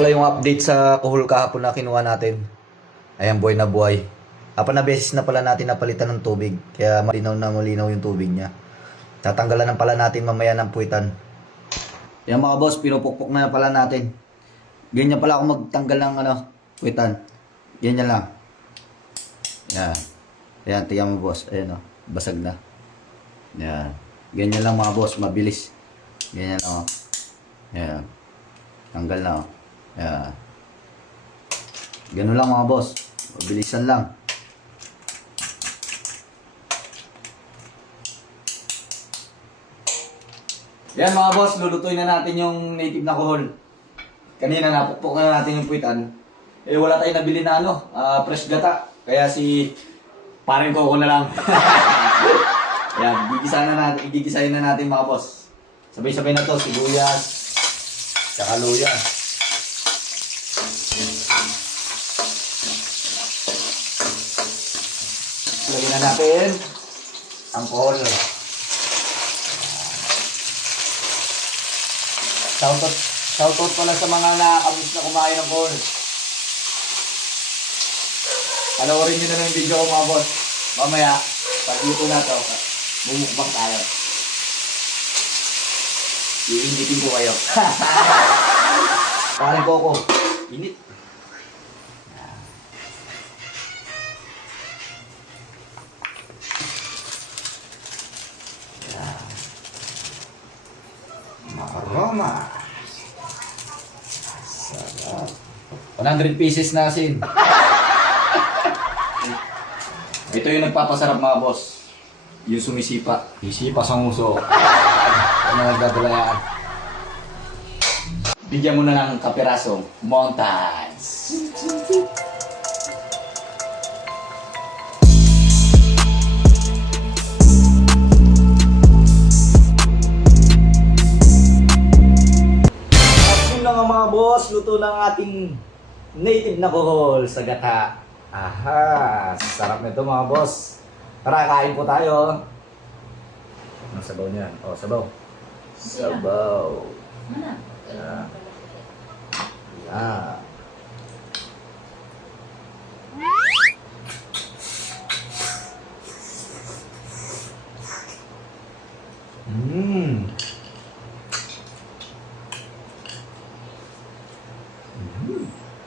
pala yung update sa kuhol kahapon na kinuha natin. Ayan, buhay na buhay. Apat na beses na pala natin napalitan ng tubig. Kaya malinaw na malinaw yung tubig niya. Tatanggalan na pala natin mamaya ng puwitan. Ayan mga boss, pinupukpok na pala natin. Ganyan pala ako magtanggal ng puwitan. Ganyan lang. Ayan. Ayan, tingnan mo boss. Ayan o, basag na. Ayan. Ganyan lang mga boss, mabilis. Ganyan lang o. Ayan. Tanggal na o. Ayan. Ganun lang mga boss. Mabilisan lang. Yan mga boss, lulutuin na natin yung native na kuhol. Kanina napukpok na natin yung puwitan. Eh wala tayong nabili na fresh gata. Kaya si parang Coco na lang. Yan, gigisahin na natin mga boss. Sabay-sabay na to, sibuyas, tsaka luya. Lagyan na natin ang kuhol. Shoutout pala sa mga nakakamiss na kumain ng kuhol. Panoorin nyo na lang yung video ko mga boss. Mamaya, pag luto na to, bumukbang tayo. Iingitin ko kayo. Parang Coco. Init. Makaroma. Sarap. 100 pieces na asin. Ito yung nagpapasarap mga boss. Yung sumisipa. Isipa sa nguso. Ano nagdadala yan? Bigyan mo na ng kapirasong mountains. At yun na nga mga boss, luto ng ating native na kuhol sa gata. Aha, sarap nito mga boss. Tara, kain po tayo. Anong sabaw niyan? Oh, sabaw. Sabaw. Yeah. Yeah. Mmm.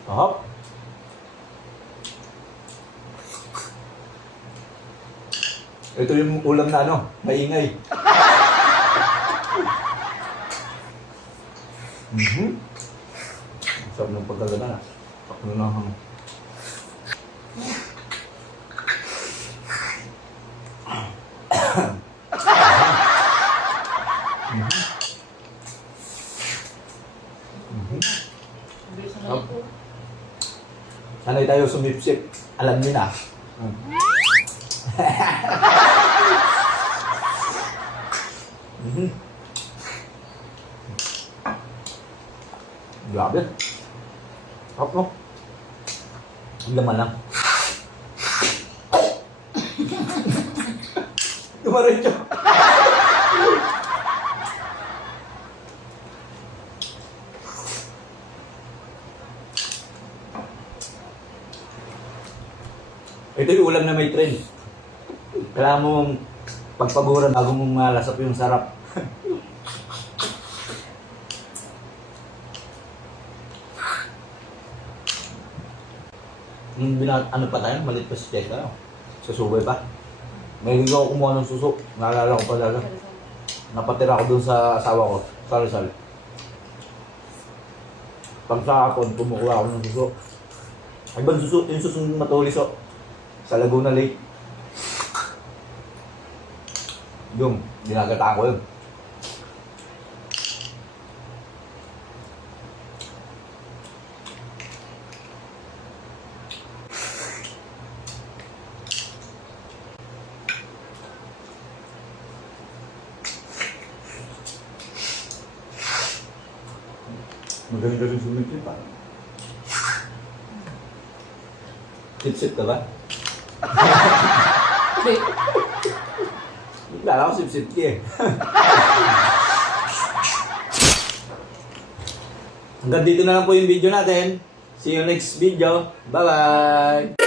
Sarap. Ito yung ulam na maingay. Sarap ng pagkagana. Takno na hang. Sanay tayo sumipsip. Alam niyo na. Grabe. Sarap no? Ang laman lang. Dumaretso. Ito yung ulam na may trend. Kailangan mong pagpaguran bago mong malasap yung sarap. Ano pa tayo? Malit pa si Teka. Susubay pa. May hindi ako kumuha ng suso. Naalala ko pa lalo. Napatira ko dun sa asawa ko. Sal-sal. Pag sa akon, kumukuha ako ng suso. Ibang suso, yung suso matulis o. Sa Laguna Lake. Yung, ginagataan ko yun. Maganda rin sumikip pa. Sip-sip ka ba? Kala ko sip-sip ka eh. Hanggang dito na lang po yung video natin. See you next video. Bye-bye!